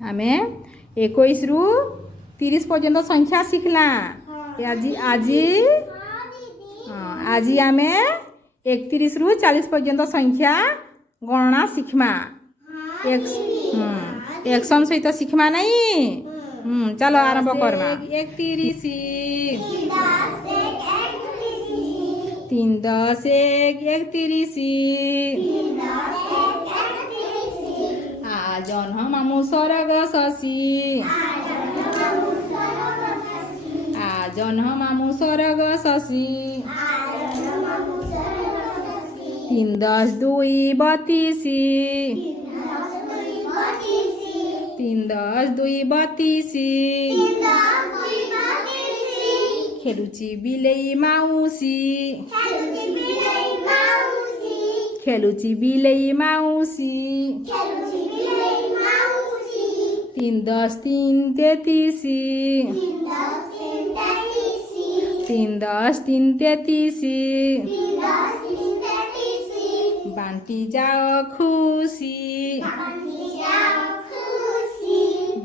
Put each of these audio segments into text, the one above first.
आमे 21 रु 30 पर्यंत संख्या शिखला आज आमे 31 रु 40 पर्यंत संख्या गणना शिखमा एक्शन सहित शिखमा नहीं। चलो आरंभ करमा 31 3 10 31 जन्ह मामु सरग शशि जन्ह मामु सरग शशि 3 10 2 32 3 10 2 32 खेलुची बिलेई माउसी खेलुची बिलेई माउसी 3 10 3 33 3 10 3 33 बांटी जाओ खुशी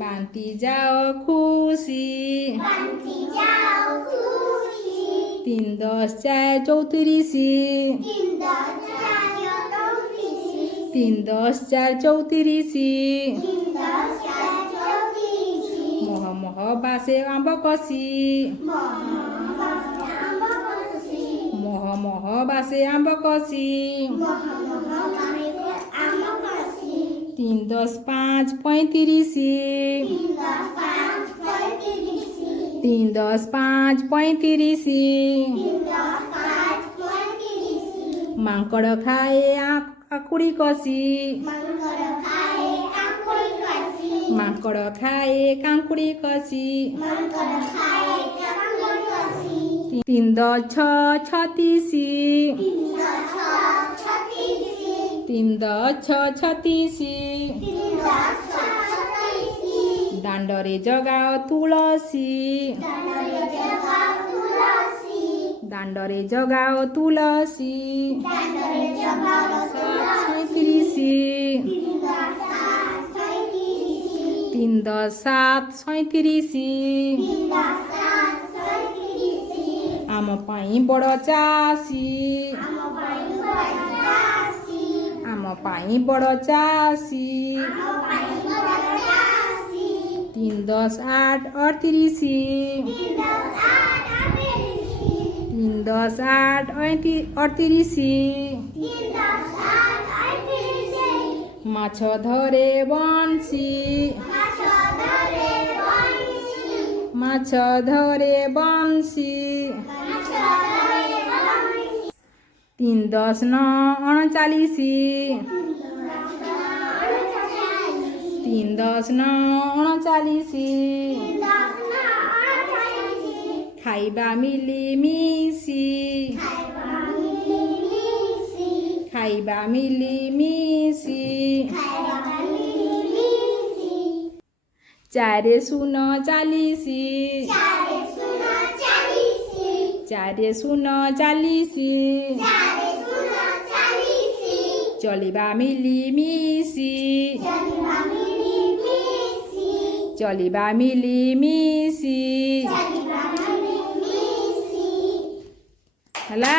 बांटी जाओ खुशी 3 10 4 34 3 10 4 34 मोह मोह बासे आंब कसी मोह मोह बासे आंब कसी 3 10 5 35 3 10 5 35 मांकड़ खाए आकुड़ी कसी मांकड़ खाए कांकुड़ी कसी 3 10 6 36 3 10 6 36 दांडरे जगाओ तुलसी दांडरे जगाओ तुलसी 37 3 10 7 37 आम पाई बड़ चासी आम पाई बड़ चासी 3 10 8 38 3 10 8 38 माछ धरे बंसी माछ धरे बंसी 3 10 9 39 3 10 9 39 खाइबा मिली मिसी खाइबा मिली मिसी 4 0 40 4 0 40 चलिबा मिली मिसी चलिबा मिली मिसी हला।